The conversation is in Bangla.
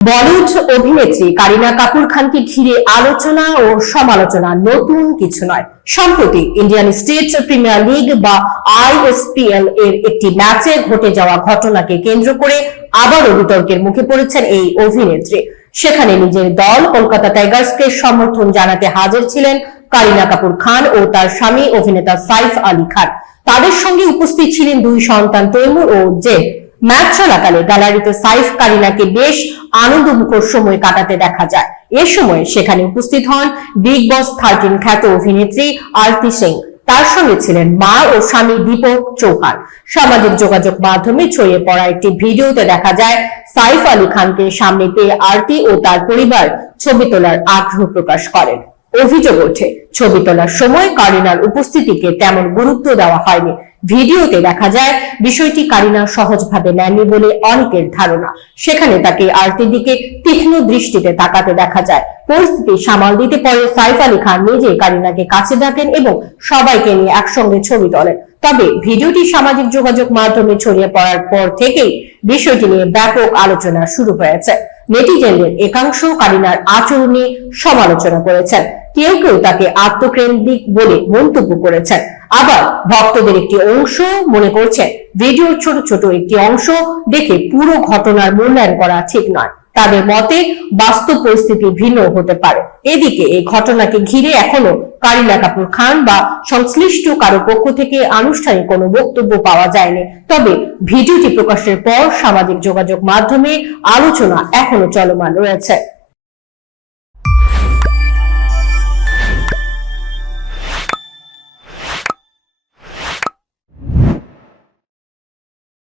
বলিউড অভিনেত্রী কারিনা কাপুর খানকে ঘিরে আলোচনা ও সমালোচনা নতুন কিছু নয়। সম্প্রতি ইন্ডিয়ান স্টেট প্রিমিয়ার লিগ বা আইএসপিএল এর একটি ম্যাচে ঘটে যাওয়া ঘটনাকে কেন্দ্র করে আবারও বিতর্কের মুখে পড়েছেন এই অভিনেত্রী। সেখানে নিজের দল কলকাতা টাইগার্সকে সমর্থন জানাতে হাজির ছিলেন কারিনা কাপুর খান ও তার স্বামী অভিনেতা সাইফ আলী খান। তাদের সঙ্গে উপস্থিত ছিলেন দুই সন্তান তৈমুর ও জেদ। ম্যাচ চলাকালে গ্যালারিতে সাইফ কারিনাকে বেশ আনন্দমুখর সময় কাটাতে দেখা যায়। এ সময় সেখানে উপস্থিত হন বিগ বস 13 খ্যাত অভিনেত্রী আরতি সিং। তার সঙ্গে ছিলেন মা ও স্বামী দীপক চৌহান। সামাজিক যোগাযোগ মাধ্যমে ছড়িয়ে পড়া একটি ভিডিওতে দেখা যায় সাইফ আলী খানকে সামনে পেয়ে আরতি ও তার পরিবার ছবি তোলার আগ্রহ প্রকাশ করেন। অভিযোগ ওঠে, ছবি তোলার সময় কারিনার উপস্থিতিকে তেমন গুরুত্ব দেওয়া হয়নি। ভিডিওতে দেখা যায় বিষয়টি কারিনা সহজভাবে নেননি বলে অনেকের ধারণা। সেখানে তাকে আরতির দিকে তীক্ষ্ণ দৃষ্টিতে তাকাতে দেখা যায়। পরিস্থিতি সামাল দিতে পরে সাইফ আলী খান নিজে কারিনাকে কাছে ডাকেন এবং সবাইকে নিয়ে একসঙ্গে ছবি তোলেন। তবে ভিডিওটি সামাজিক যোগাযোগ মাধ্যমে ছড়িয়ে পড়ার পর থেকেই বিষয়টি নিয়ে ব্যাপক আলোচনা শুরু হয়েছে। নেটিজেনদের একাংশ কারিনার আচরণ নিয়ে সমালোচনা করেছেন, কেউ কেউ তাকে আত্মকেন্দ্রিক বলে মন্তব্য করেছেন। আবার ভক্তদের একটি অংশ মনে করছে ভিডিওর ছোট ছোট একটি অংশ দেখে পুরো ঘটনার মূল্যায়ন করা ঠিক নয়। তাদের মতে বাস্তব পরিস্থিতি ভিন্ন হতে পারে। এদিকে এই ঘটনাকে ঘিরে এখনো কারিনা কাপুর খান বা সংশ্লিষ্ট কারো পক্ষ থেকে আনুষ্ঠানিক কোনো বক্তব্য পাওয়া যায়নি। তবে ভিডিওটি প্রকাশের পর সামাজিক যোগাযোগ মাধ্যমে আলোচনা এখনো চলমান রয়েছে।